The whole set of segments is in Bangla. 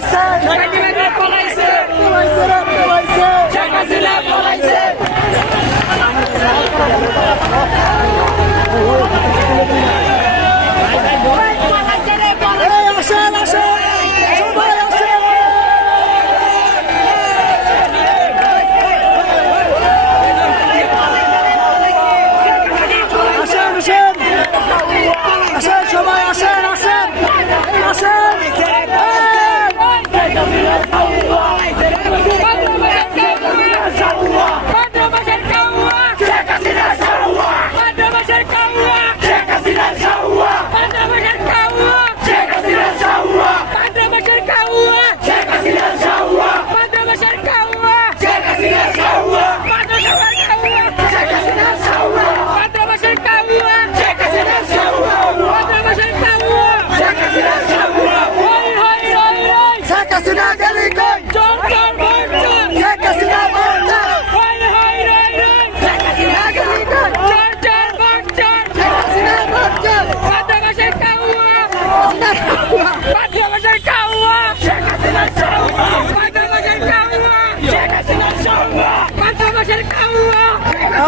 Nelson!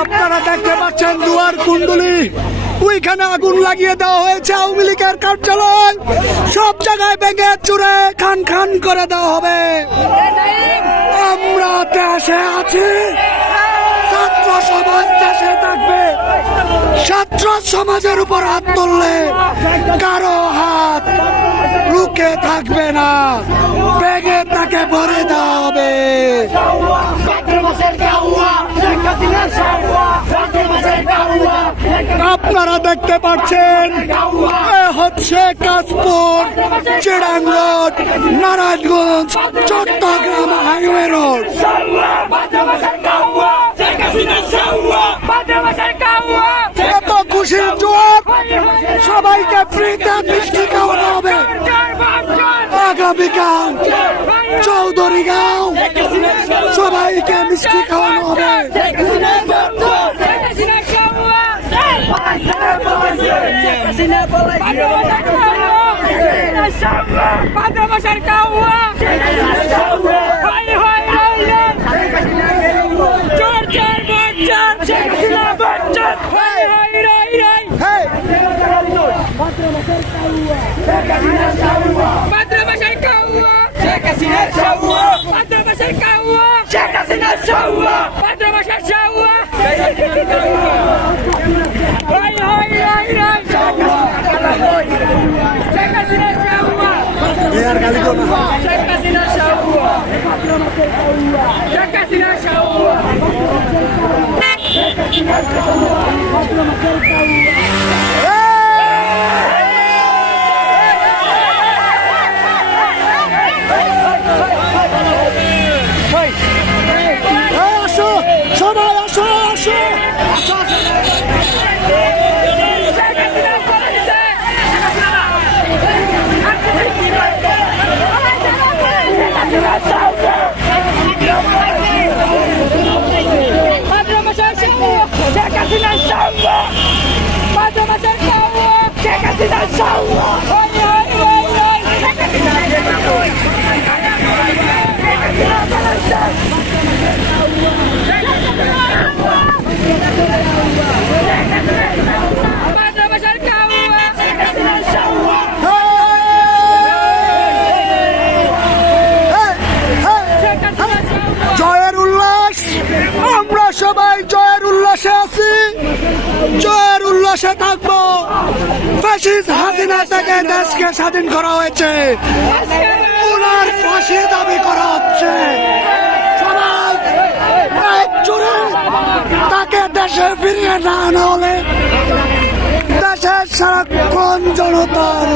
আপনারা দেখতে পাচ্ছেন দুয়ার কুণ্ডলি। ওইখানে আগুন লাগিয়ে দেওয়া হয়েছে আওয়ামী লীগের কার্যালয়। সব জায়গায় ভেঙে চুরে খান খান করে দেওয়া হবে। আমরা দেশে আছি। ছাত্র সমাজ দেশে থাকবে। ছাত্র সমাজের উপর হাত তুললে কারও হাত রুকে থাকবে না ব্যাগে তাকে ভরে দেওয়া হবে আপনারা দেখতে পাচ্ছেন হচ্ছে Kashpur Chirang road, Narayanganj, Chattogram highway road. এত খুশির জোয়ার, সবাইকে ফ্রিতে মিষ্টি খাওয়ানো হবে। আগামীকাল চৌধুরী গাঁও সবাইকে মিষ্টি খাওয়ানো হবে। মাদ্রাসার কাউয়া হয় হয় হয় চোর চোর বচ্চন শেখ হাসিনা বচ্চন হয় হয় রাই রাই Hey! মাদ্রাসার শেখ হাসিনা জয়ের উল্লাস আমরা সবাই জয়ের উল্লাসে আছি। জয়ের উল্লাসে থাকব। ফ্যাসিস্ট হাসিনা থেকে দেশকে স্বাধীন করা হয়েছে। ওনার ফাঁসি দাবি করা হচ্ছে। সবাই জোরে তাকে দেশে ফিরিয়ে না আনা হলে দেশের সারাক্ষণ জনতার